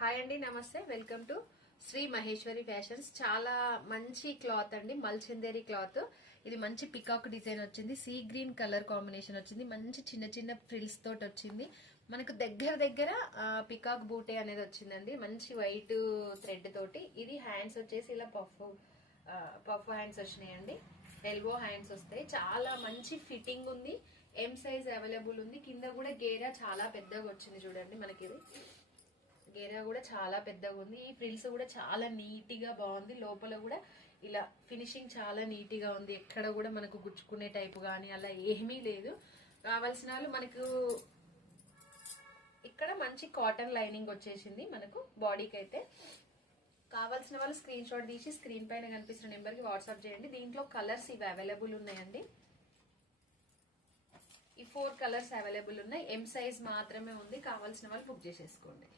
Hi అండి, నమస్తే. Welcome to Shri Maheshwari fashions. చాలా మంచి క్లాత్ అండి, మల్చిందేరి క్లాత్. ఇది మంచి పికాక్ డిజైన్ వచ్చింది, సీ గ్రీన్ కలర్ కాంబినేషన్ వచ్చింది, మంచి చిన్న చిన్న ఫ్రిల్స్ తోటి వచ్చింది. మనకు దగ్గర పికాక్ బూటే అనేది వచ్చిందండి, మంచి వైట్ థ్రెడ్ తోటి. ఇది హ్యాండ్స్ వచ్చేసి ఇలా పఫ్ హ్యాండ్స్ వచ్చినాయండి, ఎల్బో హ్యాండ్స్ వస్తాయి. చాలా మంచి ఫిట్టింగ్ ఉంది, ఎం సైజ్ అవైలబుల్ ఉంది. కింద కూడా గేరా చాలా పెద్దగా వచ్చింది చూడండి. మనకి ఇది గేరా కూడా చాలా పెద్దగా ఉంది. ఈ ఫ్రిల్స్ కూడా చాలా నీట్ గా బాగుంది. లోపల కూడా ఇలా ఫినిషింగ్ చాలా నీట్ గా ఉంది. ఎక్కడ కూడా మనకు గుచ్చుకునే టైపు గానీ అలా ఏమీ లేదు. కావాల్సిన వాళ్ళు మనకు ఇక్కడ మంచి కాటన్ లైనింగ్ వచ్చేసింది మనకు బాడీకి. అయితే కావాల్సిన వాళ్ళు స్క్రీన్ షాట్ తీసి స్క్రీన్ పైన కనిపిస్తున్న నెంబర్ కి వాట్సాప్ చేయండి. దీంట్లో కలర్స్ ఇవి అవైలబుల్ ఉన్నాయండి. ఈ 4 కలర్స్ అవైలబుల్ ఉన్నాయి. ఎం సైజ్ మాత్రమే ఉంది. కావాల్సిన వాళ్ళు బుక్ చేసేసుకోండి.